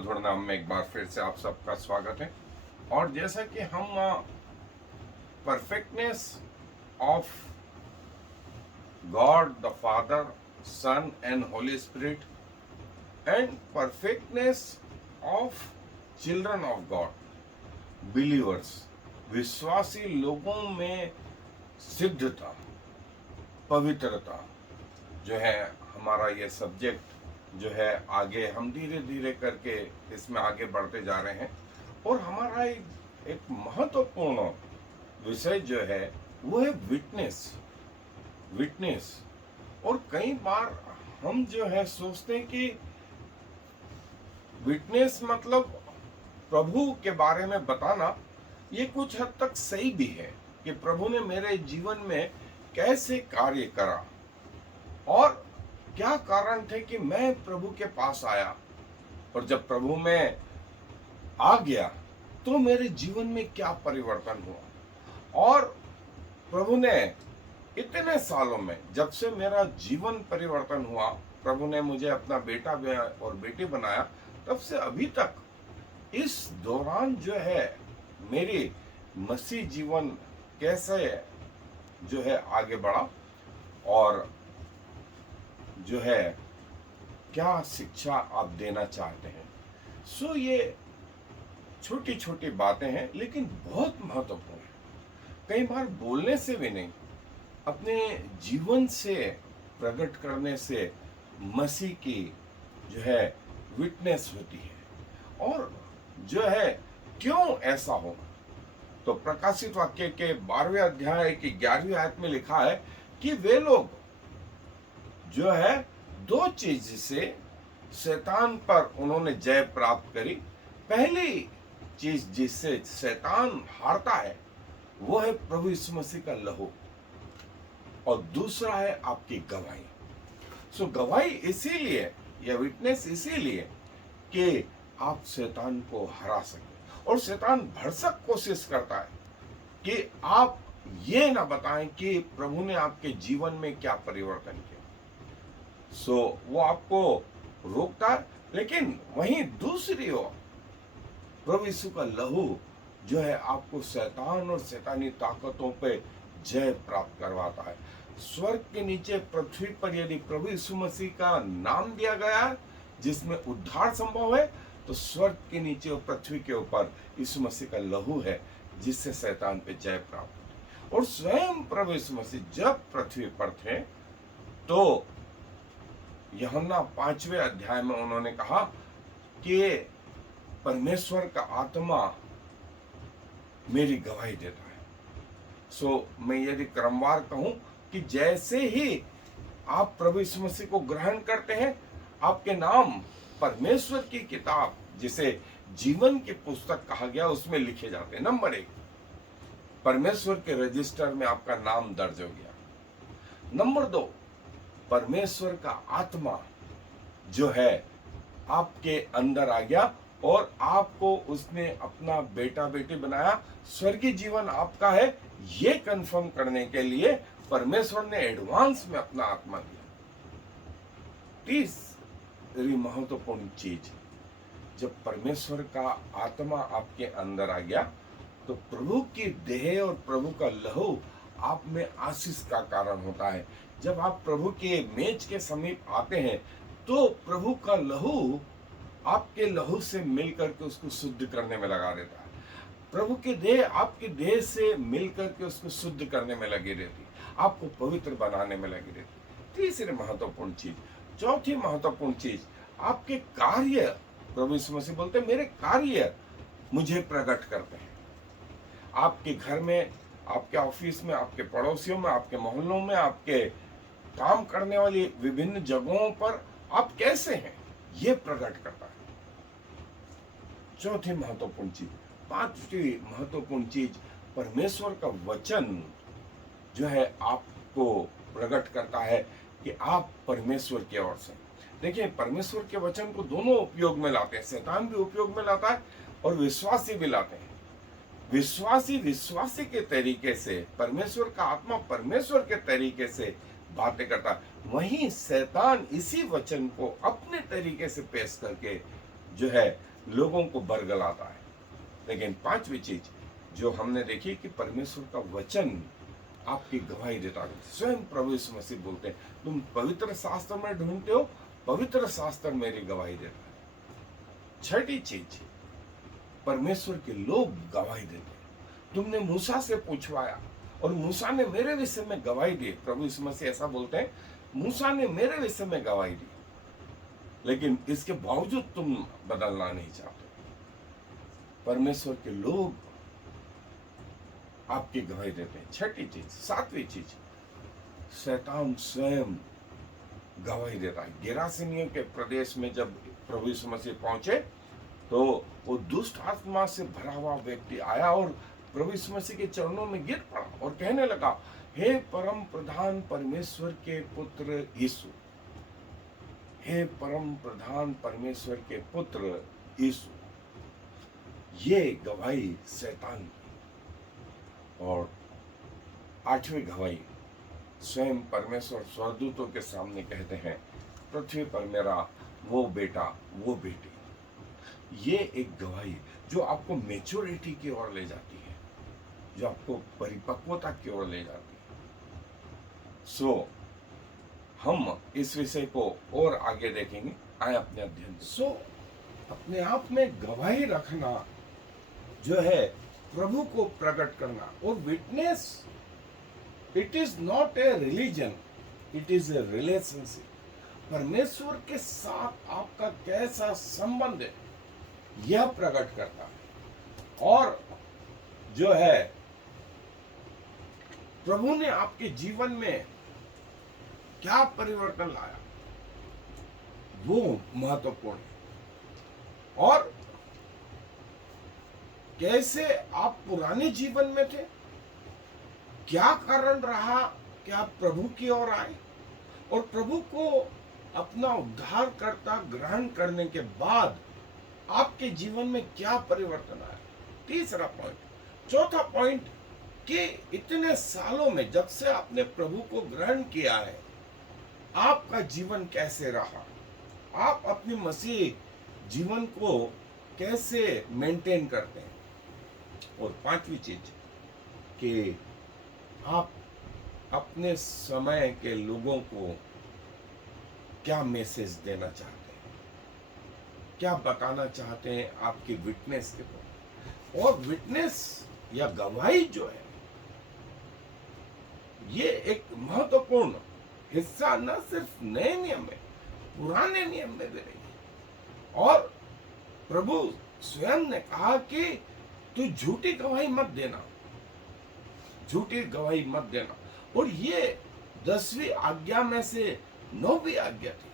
मधुर नाम में एक बार फिर से आप सबका स्वागत है। और जैसा कि हम perfectness of God the Father, Son and Holy Spirit and perfectness of children of God, believers, विश्वासी लोगों में सिद्धता, पवित्रता जो है, हमारा ये सब्जेक्ट जो है, आगे हम धीरे धीरे करके इसमें आगे बढ़ते जा रहे हैं। और हमारा एक महत्वपूर्ण विषय जो है वो है विटनेस। और कई बार हम जो है सोचते हैं कि विटनेस मतलब प्रभु के बारे में बताना। ये कुछ हद तक सही भी है कि प्रभु ने मेरे जीवन में कैसे कार्य करा और क्या कारण थे कि मैं प्रभु के पास आया, और जब प्रभु में आ गया तो मेरे जीवन में क्या परिवर्तन हुआ। और प्रभु ने इतने सालों में, जब से मेरा जीवन परिवर्तन हुआ, प्रभु ने मुझे अपना बेटा और बेटी बनाया, तब से अभी तक इस दौरान जो है मेरी मसीह जीवन कैसे जो है आगे बढ़ा, और जो है क्या शिक्षा आप देना चाहते हैं। सो ये छोटी छोटी बातें हैं लेकिन बहुत महत्वपूर्ण है। कई बार बोलने से भी नहीं, अपने जीवन से प्रकट करने से मसीह की जो है विटनेस होती है। और जो है क्यों ऐसा हो, तो प्रकाशित वाक्य के 12वें अध्याय की 11वीं आयत में लिखा है कि वे लोग जो है दो चीज से शैतान पर उन्होंने जय प्राप्त करी। पहली चीज जिससे शैतान हारता है वो है प्रभु यीशु मसीह का लहू, और दूसरा है आपकी गवाही। सो गवाही इसीलिए, या विटनेस इसीलिए कि आप शैतान को हरा सके। और शैतान भरसक कोशिश करता है कि आप ये ना बताएं कि प्रभु ने आपके जीवन में क्या परिवर्तन किया। सो वो आपको रोकता है, लेकिन वहीं दूसरी ओर प्रभु यीशु का लहू जो है आपको शैतान और शैतानी ताकतों पे जय प्राप्त करवाता है। स्वर्ग के नीचे पृथ्वी पर यदि प्रभु यीशु मसीह का नाम दिया गया है जिसमें उद्धार संभव है, तो स्वर्ग के नीचे और पृथ्वी के ऊपर यीशु मसीह का लहू है जिससे शैतान पे जय प्राप्त होती है। और स्वयं प्रभु यीशु मसीह जब पृथ्वी पर थे तो यूहन्ना 5वें अध्याय में उन्होंने कहा कि परमेश्वर का आत्मा मेरी गवाही देता है। सो मैं यदि क्रमवार कहूं कि जैसे ही आप प्रभु यीशु मसीह को ग्रहण करते हैं, आपके नाम परमेश्वर की किताब, जिसे जीवन की पुस्तक कहा गया, उसमें लिखे जाते हैं। नंबर 1, परमेश्वर के रजिस्टर में आपका नाम दर्ज हो गया। नंबर 2, परमेश्वर का आत्मा जो है आपके अंदर आ गया और आपको उसने अपना बेटा बेटी बनाया। स्वर्गीय जीवन आपका है, ये कंफर्म करने के लिए परमेश्वर ने एडवांस में अपना आत्मा दिया। तीसरी महत्वपूर्ण चीज, जब परमेश्वर का आत्मा आपके अंदर आ गया तो प्रभु की देह और प्रभु का लहू आप में आशीष का कारण होता है। जब आप प्रभु के मेज के समीप आते हैं तो प्रभु का लहू आपके लहू से मिलकर के उसको शुद्ध करने में लगा देता है। प्रभु की देह आपकी देह से मिलकर के उसको शुद्ध करने में लगी रहती, आपको पवित्र बनाने में लगी रहती। तीसरी महत्वपूर्ण चीज, चौथी महत्वपूर्ण चीज, आपके कार्य, प्रभु यीशु मसीह बोलते हैं मेरे कार्य मुझे प्रकट करते हैं। आपके घर में, आपके ऑफिस में, आपके पड़ोसियों में, आपके मोहल्लों में, आपके काम करने वाली विभिन्न जगहों पर आप कैसे हैं, ये प्रकट करता है। चौथी महत्वपूर्ण चीज। पांचवी महत्वपूर्ण चीज, परमेश्वर का वचन जो है आपको प्रकट करता है कि आप परमेश्वर की ओर से। देखिए, परमेश्वर के वचन को दोनों उपयोग में लाते हैं, शैतान भी उपयोग में लाता है और विश्वासी भी लाते हैं। विश्वासी के तरीके से, परमेश्वर का आत्मा परमेश्वर के तरीके से बातें करता है, वहीं शैतान इसी वचन को अपने तरीके से पेश करके जो है लोगों को बरगलाता है। लेकिन पांचवी चीज जो हमने देखी कि परमेश्वर का वचन आपकी गवाही देता है। स्वयं प्रभु यीशु मसीह बोलते हैं, तुम पवित्र शास्त्र में ढूंढते हो, पवित्र शास्त्र मेरी गवाही देता है। छठी चीज, परमेश्वर के लोग गवाही देते हैं। तुमने मूसा से पूछवाया और मूसा ने मेरे विषय में गवाही दी। प्रभु यीशु मसीह ऐसा बोलते हैं, मूसा ने मेरे विषय में गवाही दी, लेकिन इसके बावजूद तुम बदलना नहीं चाहते। परमेश्वर के लोग आपकी गवाही देते हैं। छठी चीज, सातवीं चीज, शैतान स्वयं गवाही देता है। गेरासेनियों के प्रदेश में जब प्रभु यीशु मसीह पहुंचे तो वो दुष्ट आत्मा से भरा हुआ व्यक्ति आया और प्रभु यीशु मसीह के चरणों में गिर पड़ा और कहने लगा, हे परम प्रधान परमेश्वर के पुत्र यीशु, हे परम प्रधान परमेश्वर के पुत्र यीशु। ये गवाही शैतान की। और आठवीं गवाही, स्वयं परमेश्वर स्वर्गदूतों के सामने कहते हैं, पृथ्वी पर मेरा वो बेटा वो बेटी। ये एक गवाही जो आपको मैच्योरिटी की ओर ले जाती है, जो आपको परिपक्वता की ओर ले जाती है। सो हम इस विषय को और आगे देखेंगे। आए अपने अध्ययन। सो अपने आप में गवाही रखना जो है प्रभु को प्रकट करना। और witness, it is not a religion, it is a relationship. परमेश्वर के साथ आपका कैसा संबंध है यह प्रकट करता है। और जो है प्रभु ने आपके जीवन में क्या परिवर्तन लाया वो महत्वपूर्ण है। और कैसे आप पुराने जीवन में थे, क्या कारण रहा कि आप प्रभु की ओर आए, और प्रभु को अपना उद्धारकर्ता ग्रहण करने के बाद आपके जीवन में क्या परिवर्तन आया। तीसरा पॉइंट, चौथा पॉइंट कि इतने सालों में जब से आपने प्रभु को ग्रहण किया है आपका जीवन कैसे रहा, आप अपनी मसीह जीवन को कैसे मेंटेन करते हैं। और पांचवी चीज कि आप अपने समय के लोगों को क्या मैसेज देना चाहते हैं, क्या बताना चाहते हैं आपकी विटनेस के द्वारा। और विटनेस या गवाही जो है ये एक महत्वपूर्ण हिस्सा न सिर्फ नए नियम में, पुराने नियम में भी रही है। और प्रभु स्वयं ने कहा कि तू झूठी गवाही मत देना, झूठी गवाही मत देना। और ये 10वीं आज्ञा में से 9वीं आज्ञा थी।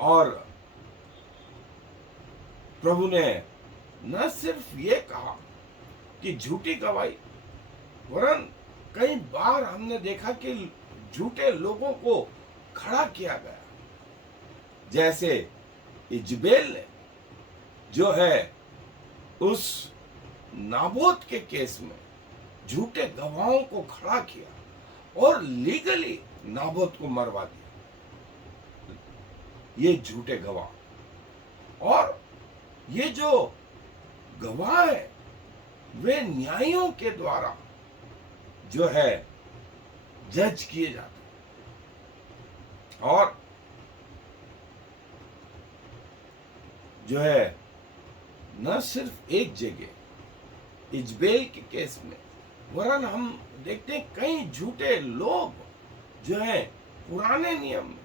और प्रभु ने न सिर्फ ये कहा कि झूठी गवाही, वरन कई बार हमने देखा कि झूठे लोगों को खड़ा किया गया। जैसे इजबेल ने जो है उस नाबोत के केस में झूठे गवाहों को खड़ा किया और लीगली नाबोत को मरवा दिया। ये झूठे गवाह, और ये जो गवाह है वे न्यायों के द्वारा जो है जज किए जाते हैं। और जो है न सिर्फ एक जगह इजबेल के केस में, वरन हम देखते हैं कई झूठे लोग जो है पुराने नियम में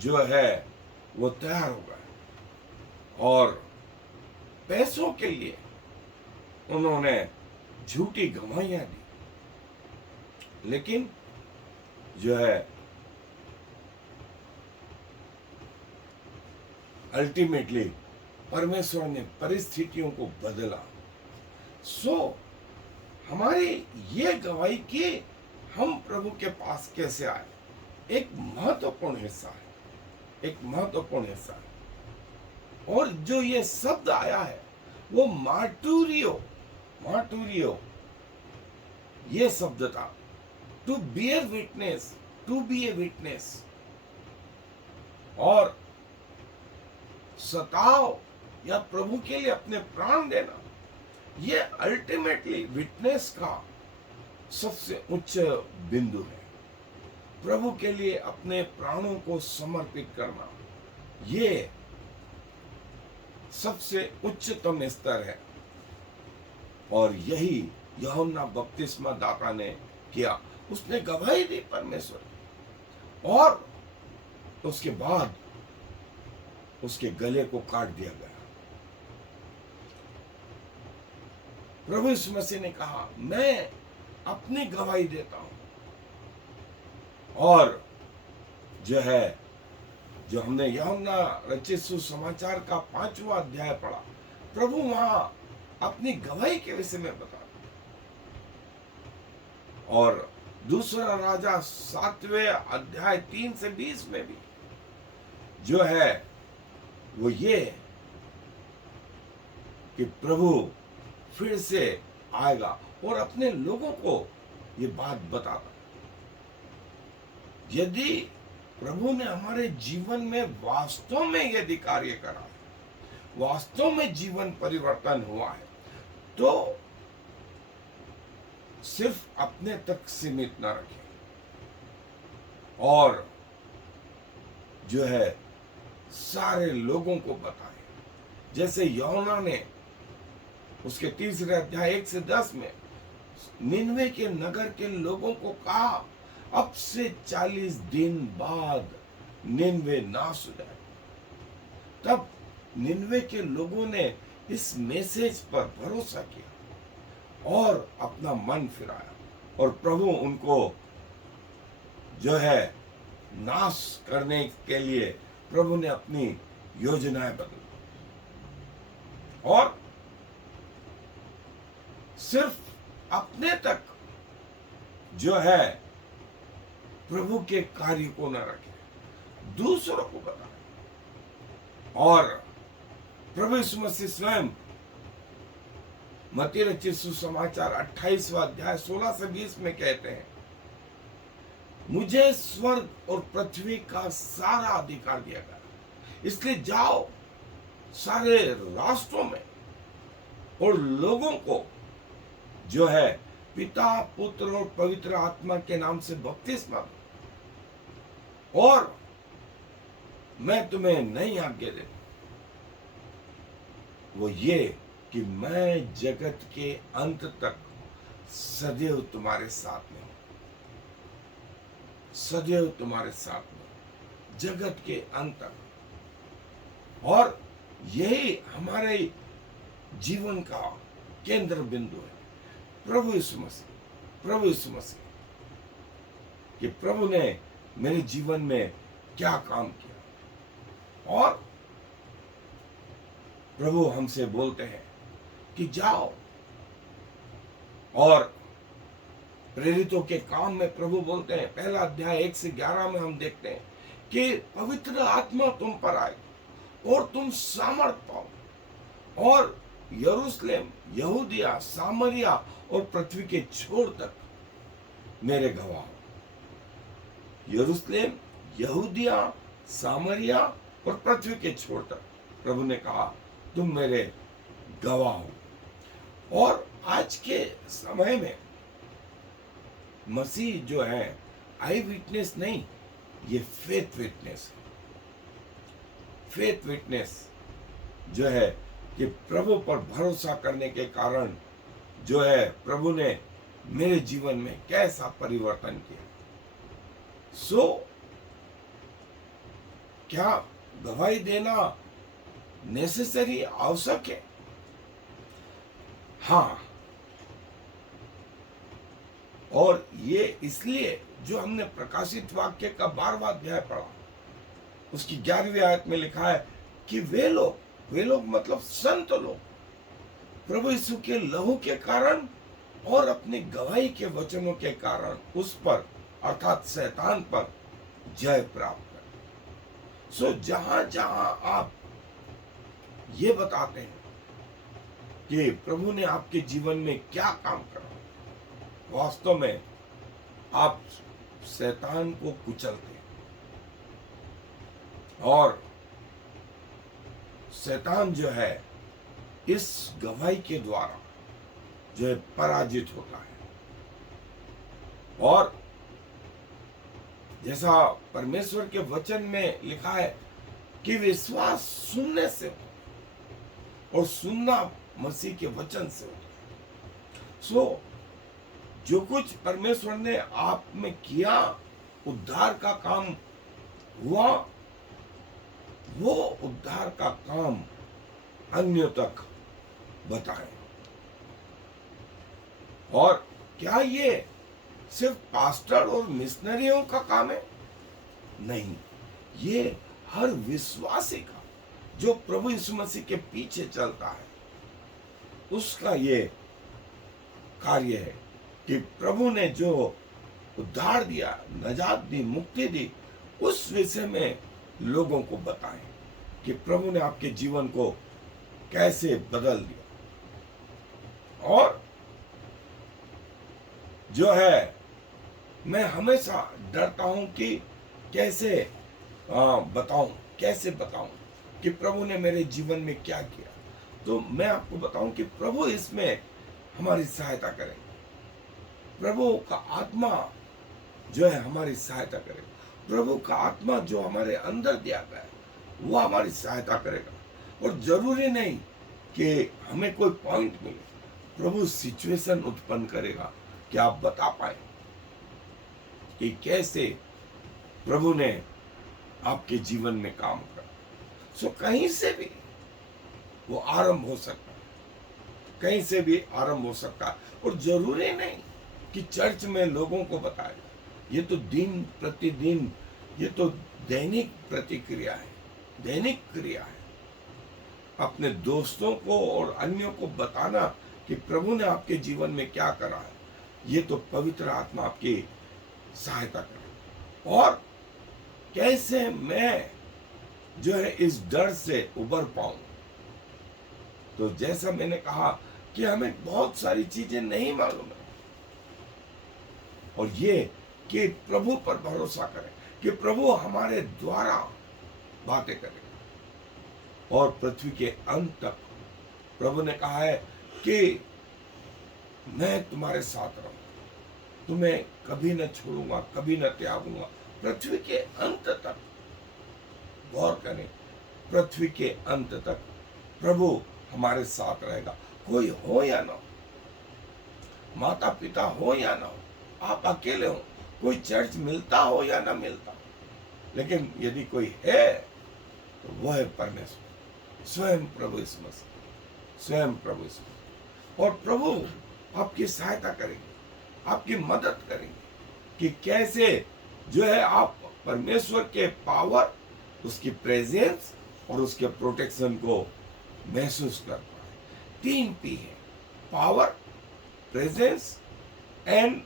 जो है वो तैयार हो गए और पैसों के लिए उन्होंने झूठी गवाहियां दी। लेकिन जो है अल्टीमेटली परमेश्वर ने परिस्थितियों को बदला। सो हमारी ये गवाही कि हम प्रभु के पास कैसे आए एक महत्वपूर्ण हिस्सा है, एक महत्वपूर्ण हिस्सा है। और जो ये शब्द आया है वो मार्टूरियो, मार्टूरियो ये शब्द था। To bear witness, to be a witness. और सताओ या प्रभु के लिए अपने प्राण देना, ये अल्टीमेटली विटनेस का सबसे उच्च बिंदु है। प्रभु के लिए अपने प्राणों को समर्पित करना, ये सबसे उच्चतम स्तर है। और यही यूहन्ना बपतिस्मा दाता ने किया। उसने गवाही दी परमेश्वर की, और उसके बाद उसके गले को काट दिया गया। प्रभु यीशु मसीह ने कहा, मैं अपनी गवाही देता हूं। और जो हमने यूहन्ना रचित सुसमाचार का 5वां अध्याय पढ़ा, प्रभु वहां अपनी गवाही के विषय में बता। और दूसरा राजा 7वें अध्याय 3 से 20 में भी जो है वो ये कि प्रभु फिर से आएगा और अपने लोगों को ये बात बताता। यदि प्रभु ने हमारे जीवन में वास्तव में यदि कार्य करा, वास्तव में जीवन परिवर्तन हुआ है, तो सिर्फ अपने तक सीमित न रखें और जो है सारे लोगों को बताएं। जैसे यूहन्ना ने उसके 3 अध्याय 1 से 10 में निनवे के नगर के लोगों को कहा, अब से 40 दिन बाद निनवे नाश हो जाए। तब निनवे के लोगों ने इस मैसेज पर भरोसा किया और अपना मन फिराया, और प्रभु उनको जो है नाश करने के लिए प्रभु ने अपनी योजनाएं बदली। और सिर्फ अपने तक जो है प्रभु के कार्य को न रखें, दूसरों को बताएं। और प्रभु यीशु मसीह स्वयं मत्ती रचित सुसमाचार 28वां अध्याय 16 से 20 में कहते हैं, मुझे स्वर्ग और पृथ्वी का सारा अधिकार दिया गया, इसलिए जाओ सारे राष्ट्रों में और लोगों को जो है पिता पुत्र और पवित्र आत्मा के नाम से बपतिस्मा दो, और मैं तुम्हें नई आज्ञा देता वो ये कि मैं जगत के अंत तक सदैव तुम्हारे साथ में हूं, सदैव तुम्हारे साथ में, जगत के अंत तक। और यही हमारे जीवन का केंद्र बिंदु है, प्रभु यीशु मसीह। प्रभु यीशु मसीह कि प्रभु ने मेरे जीवन में क्या काम किया। और प्रभु हमसे बोलते हैं कि जाओ, और प्रेरितों के काम में प्रभु बोलते हैं, पहला अध्याय 1 से 11 में हम देखते हैं कि पवित्र आत्मा तुम पर आए और तुम सामर्थ पाओ और यरूशलेम, यहूदिया, सामरिया और पृथ्वी के छोर तक मेरे गवाह हो। यरूशलेम, यहूदिया, सामरिया और पृथ्वी के छोर तक प्रभु ने कहा तुम मेरे गवाह हो। और आज के समय में मसीह जो है आई विटनेस नहीं, ये फेथ विटनेस है। फेथ विटनेस जो है कि प्रभु पर भरोसा करने के कारण जो है प्रभु ने मेरे जीवन में कैसा परिवर्तन किया। सो क्या गवाही देना नेसेसरी, आवश्यक है? हाँ, और ये इसलिए जो हमने प्रकाशित वाक्य का 12वां अध्याय पढ़ा, उसकी 11वीं आयत में लिखा है कि वे लोग मतलब संत लोग प्रभु यीशु के लहू के कारण और अपनी गवाही के वचनों के कारण उस पर अर्थात शैतान पर जय प्राप्त करें। सो जहां जहां आप ये बताते हैं कि प्रभु ने आपके जीवन में क्या काम करा, वास्तव में आप शैतान को कुचलते हैं और शैतान जो है इस गवाही के द्वारा जो है पराजित होता है। और जैसा परमेश्वर के वचन में लिखा है कि विश्वास सुनने से हो और सुनना मसीह के वचन से हो। सो जो कुछ परमेश्वर ने आप में किया, उद्धार का काम हुआ, वो उद्धार का काम अन्य तक बताएं। और क्या ये सिर्फ पास्टर और मिशनरियों का काम है? नहीं, ये हर विश्वासी का जो प्रभु यीशु मसीह के पीछे चलता है, उसका ये कार्य है कि प्रभु ने जो उद्धार दिया, नजात दी, मुक्ति दी, उस विषय में लोगों को बताएं कि प्रभु ने आपके जीवन को कैसे बदल दिया। और जो है, मैं हमेशा डरता हूं कि कैसे बताऊं कि प्रभु ने मेरे जीवन में क्या किया। तो मैं आपको बताऊं कि प्रभु इसमें हमारी सहायता करे। प्रभु का आत्मा जो है हमारी सहायता करेगा। प्रभु का आत्मा जो हमारे अंदर दिया गया है वो हमारी सहायता करेगा। और जरूरी नहीं कि हमें कोई पॉइंट मिले, प्रभु सिचुएशन उत्पन्न करेगा कि आप बता पाए कि कैसे प्रभु ने आपके जीवन में काम करा। सो कहीं से भी वो आरंभ हो सकता है, कहीं से भी आरंभ हो सकता है। और जरूरी नहीं कि चर्च में लोगों को बताया, ये तो दिन प्रतिदिन, ये तो दैनिक प्रतिक्रिया है, दैनिक क्रिया है। अपने दोस्तों को और अन्यों को बताना कि प्रभु ने आपके जीवन में क्या करा है, ये तो पवित्र आत्मा आपकी सहायता करे। और कैसे मैं जो है इस डर से उबर पाऊं, तो जैसा मैंने कहा कि हमें बहुत सारी चीजें नहीं मालूम है, और ये कि प्रभु पर भरोसा करें कि प्रभु हमारे द्वारा बातें करेगा। और पृथ्वी के अंत तक प्रभु ने कहा है कि मैं तुम्हारे साथ रहूंगा, तुम्हें कभी न छोड़ूंगा, कभी न त्यागूंगा। पृथ्वी के अंत तक, गौर करें, पृथ्वी के अंत तक प्रभु हमारे साथ रहेगा। कोई हो या ना हो, माता पिता हो या ना हो, आप अकेले हो, कोई चर्च मिलता हो या ना मिलता, लेकिन यदि कोई है तो वह है परमेश्वर, स्वयं प्रभु यीशु मसीह, स्वयं प्रभु यीशु मसीह। और प्रभु आपकी सहायता करेंगे, आपकी मदद करेंगे कि कैसे जो है आप परमेश्वर के पावर, उसकी प्रेजेंस और उसके प्रोटेक्शन को महसूस कर पाए। 3 P है, पावर, प्रेजेंस एंड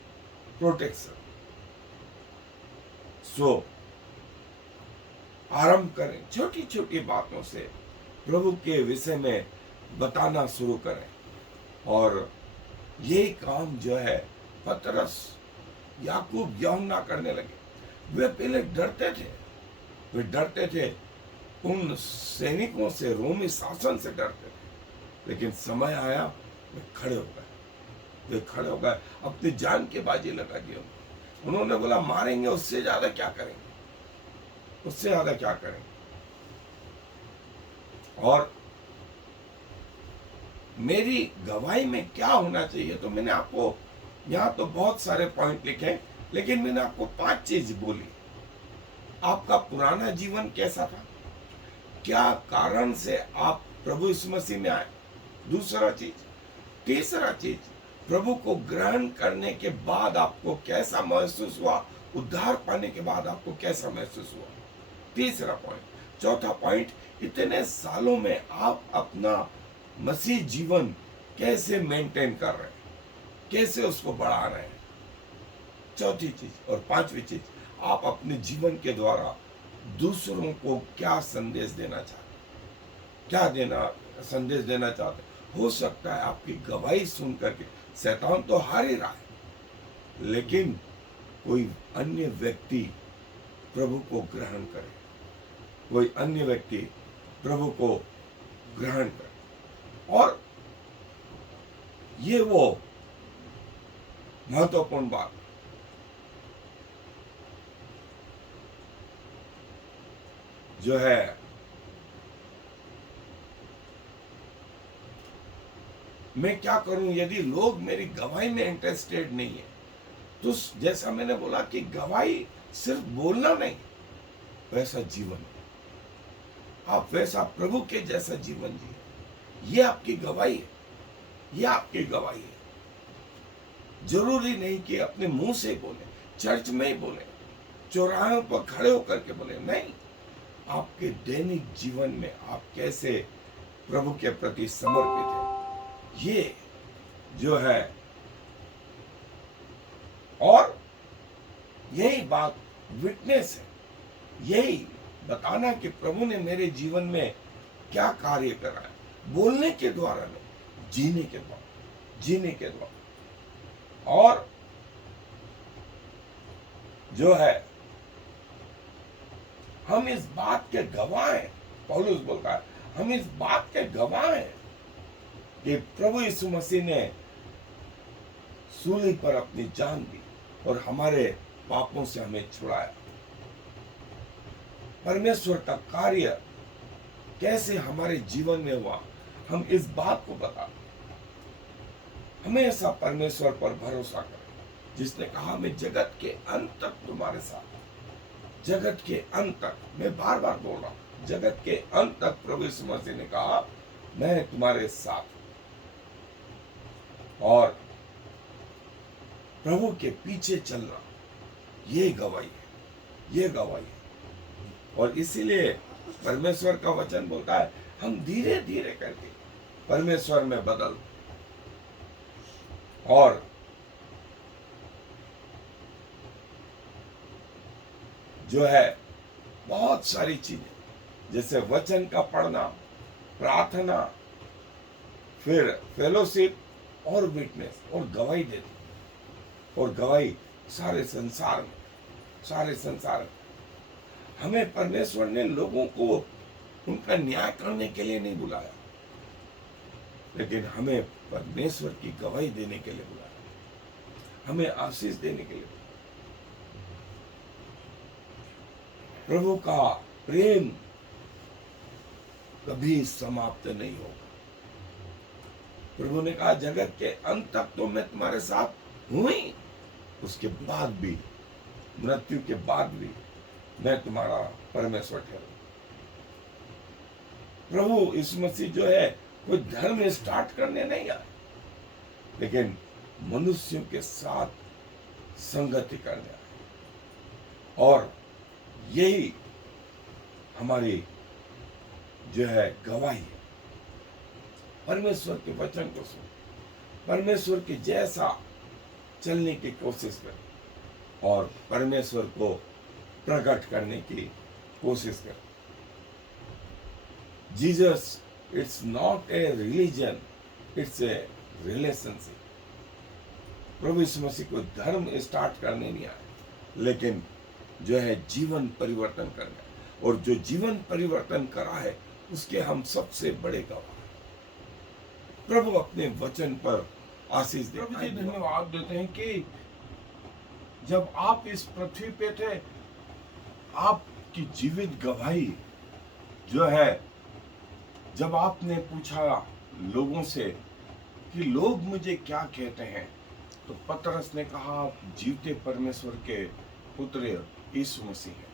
प्रोटेक्शन। सो आरंभ करें, छोटी छोटी बातों से प्रभु के विषय में बताना शुरू करें। और ये काम जो है पतरस, याकूब, यूहन्ना करने लगे। वे पहले डरते थे, वे डरते थे उन सैनिकों से, रोमी शासन से डरते थे, लेकिन समय आया वे खड़े हो गए, वे खड़े हो गए, अपनी जान की बाजी लगा दी। उन्होंने बोला मारेंगे, उससे ज्यादा क्या करेंगे, उससे ज्यादा क्या करेंगे। और मेरी गवाही में क्या होना चाहिए, तो मैंने आपको यहां तो बहुत सारे पॉइंट लिखे, लेकिन मैंने आपको 5 चीज बोली। आपका पुराना जीवन कैसा था, क्या कारण से आप प्रभु यीशु मसीह में आए, दूसरा चीज। तीसरा चीज, प्रभु को ग्रहण करने के बाद आपको कैसा महसूस हुआ, उद्धार पाने के बाद आपको कैसा महसूस हुआ, तीसरा पॉइंट। चौथा पॉइंट, इतने सालों में आप अपना मसीह जीवन कैसे मेंटेन कर रहे हैं, कैसे उसको बढ़ा रहे हैं, चौथी चीज। और 5वीं चीज, आप अपने जीवन के द्वारा दूसरों को क्या संदेश देना चाहते, क्या संदेश देना चाहते। हो सकता है आपकी गवाही सुन करके शैतान तो हार ही रहा है, लेकिन कोई अन्य व्यक्ति प्रभु को ग्रहण करे, कोई अन्य व्यक्ति प्रभु को ग्रहण करें। और ये वो महत्वपूर्ण बात जो है, मैं क्या करूं यदि लोग मेरी गवाही में इंटरेस्टेड नहीं है। तो जैसा मैंने बोला कि गवाही सिर्फ बोलना नहीं, वैसा जीवन, आप वैसा प्रभु के जैसा जीवन जिए, ये आपकी गवाही है, ये आपकी गवाही है। जरूरी नहीं कि अपने मुंह से बोले, चर्च में ही बोले, चौराहों पर खड़े होकर के बोले, नहीं, आपके दैनिक जीवन में आप कैसे प्रभु के प्रति समर्पित है, ये जो है। और यही बात विटनेस है, यही बताना कि प्रभु ने मेरे जीवन में क्या कार्य करा है, बोलने के द्वारा नहीं, जीने के द्वारा, जीने के द्वारा। और जो है, हम इस बात के गवाह हैं, पौलुस बोलता है, हम इस बात के गवाह हैं कि प्रभु यीशु मसीह ने सूली पर अपनी जान दी और हमारे पापों से हमें छुड़ाया। परमेश्वर का कार्य कैसे हमारे जीवन में हुआ, हम इस बात को बता, हमेशा परमेश्वर पर भरोसा करें, जिसने कहा मैं जगत के अंत तक तुम्हारे साथ, जगत के अंत तक, मैं बार बार बोल रहा हूं, जगत के अंत तक प्रभु यीशु मसीह ने कहा मैं तुम्हारे साथ। और प्रभु के पीछे चल रहा, ये गवाही है, ये गवाही है। और इसीलिए परमेश्वर का वचन बोलता है, हम धीरे धीरे करके परमेश्वर में बदल, और जो है बहुत सारी चीजें, जैसे वचन का पढ़ना, प्रार्थना, फिर फेलोशिप और विटनेस और गवाही देना। और गवाही सारे संसार में, सारे संसार में। हमें परमेश्वर ने लोगों को उनका न्याय करने के लिए नहीं बुलाया, लेकिन हमें परमेश्वर की गवाही देने के लिए बुलाया, हमें आशीष देने के लिए। प्रभु का प्रेम कभी समाप्त नहीं होगा। प्रभु ने कहा जगत के अंत तक तो मैं तुम्हारे साथ हूं ही, उसके बाद भी, मृत्यु के बाद भी मैं तुम्हारा परमेश्वर ठहरूं। प्रभु यीशु मसीह जो है कोई धर्म स्टार्ट करने नहीं आए, लेकिन मनुष्यों के साथ संगति करने आए। और यही हमारी जो है गवाही है। परमेश्वर के वचन को सुन, परमेश्वर के जैसा चलने की कोशिश कर और परमेश्वर को प्रकट करने की कोशिश कर। Jesus it's not a religion, it's a relationship. प्रभु यीशु मसीह को धर्म स्टार्ट करने नहीं आया, लेकिन जो है जीवन परिवर्तन करना, और जो जीवन परिवर्तन करा है उसके हम सबसे बड़े गवाह। प्रभु अपने वचन पर आशीष दे। प्रभु जी धन्यवाद देते हैं कि जब आप इस पृथ्वी पे थे, आपकी जीवित गवाही जो है, जब आपने पूछा लोगों से कि लोग मुझे क्या कहते हैं, तो पतरस ने कहा आप जीवते परमेश्वर के पुत्र यीशु मसीह है।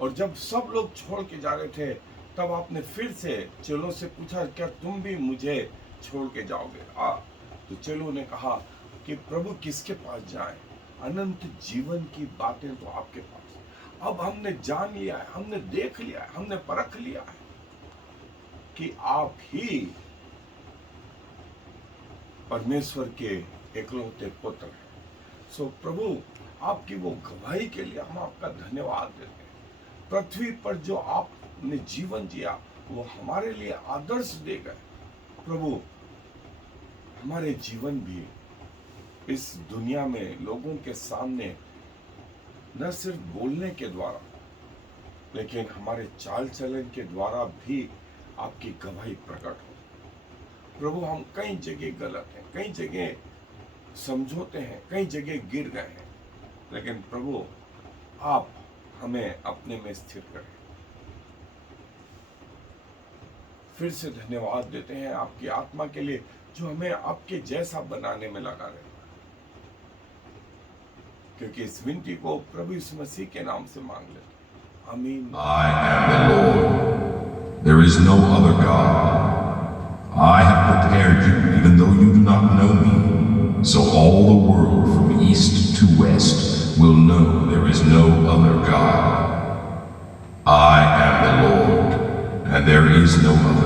और जब सब लोग छोड़ के जा रहे थे, तब आपने फिर से चेलों से पूछा क्या तुम भी मुझे छोड़ के जाओगे? तो चेलों ने कहा कि प्रभु किसके पास जाएं? अनंत जीवन की बातें तो आपके पास। अब हमने जान लिया है, हमने देख लिया है, हमने परख लिया है कि आप ही परमेश्वर के एकलौते पुत्र हैं। सो प्रभु आपकी वो गवाही के लिए हम आपका धन्यवाद देते हैं। पृथ्वी पर जो आपने जीवन जिया वो हमारे लिए आदर्श दे गए। प्रभु हमारे जीवन भी इस दुनिया में लोगों के सामने न सिर्फ बोलने के द्वारा, लेकिन हमारे चाल चलन के द्वारा भी आपकी गवाही प्रकट हो। प्रभु हम कई जगह गलत हैं, कई जगह समझौते हैं, कई जगह गिर गए हैं, लेकिन प्रभु आप हमें अपने में स्थिर करें। फिर से धन्यवाद देते हैं आपकी आत्मा के लिए जो हमें आपके जैसा बनाने में लगा रहता है, क्योंकि इस विनती को प्रभु यीशु मसीह के नाम से मांग लेते हैं। आमीन। I am the Lord. There is no other God. I have prepared you even though you do not know me, so all the world from east to west will know there is no other God. I am the Lord, and there is no other.